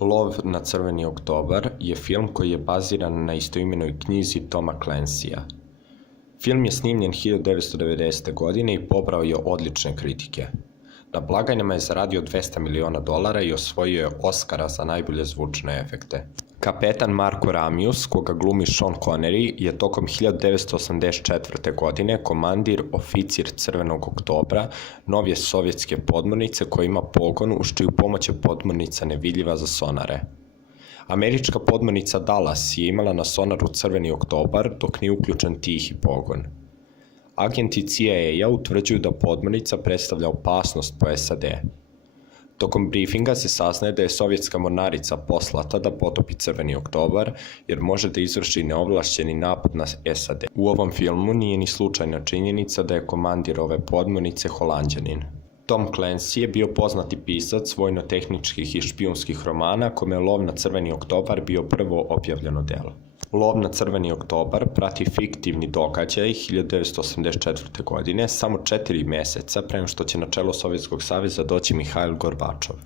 Lov na crveni oktobar je film koji je baziran na istoimenoj knjizi Toma Clancyja. Film je snimljen 1990. godine i pobrao je odlične kritike. Na blagajnama je zaradio $200 miliona i osvojio je Oscara za najbolje zvučne efekte. Kapetan Marko Ramius, koga glumi Sean Connery, je tokom 1984. godine komandir oficir Crvenog oktobra, novije sovjetske podmornice koja ima pogon uz čiju pomoć je podmornica nevidljiva za sonare. Američka podmornica Dallas je imala na sonaru Crveni oktobar dok nije uključen tihi pogon. Agenti CIA utvrđuju da podmornica predstavlja opasnost po SAD. Tokom briefinga se saznaje da je sovjetska mornarica poslata da potopi Crveni oktobar jer može da izvrši neovlašćeni napad na SAD. U ovom filmu nije ni slučajna činjenica da je komandir ove podmornice Holanđanin. Tom Clancy je bio poznati pisac vojno-tehničkih i špijunskih romana kome je Lov na crveni oktobar bio prvo objavljeno delo. Lov na crveni oktobar prati fiktivni događaj 1984. godine, samo 4 meseca pre nego što će na čelo Sovjetskog saveza doći Mihail Gorbačov.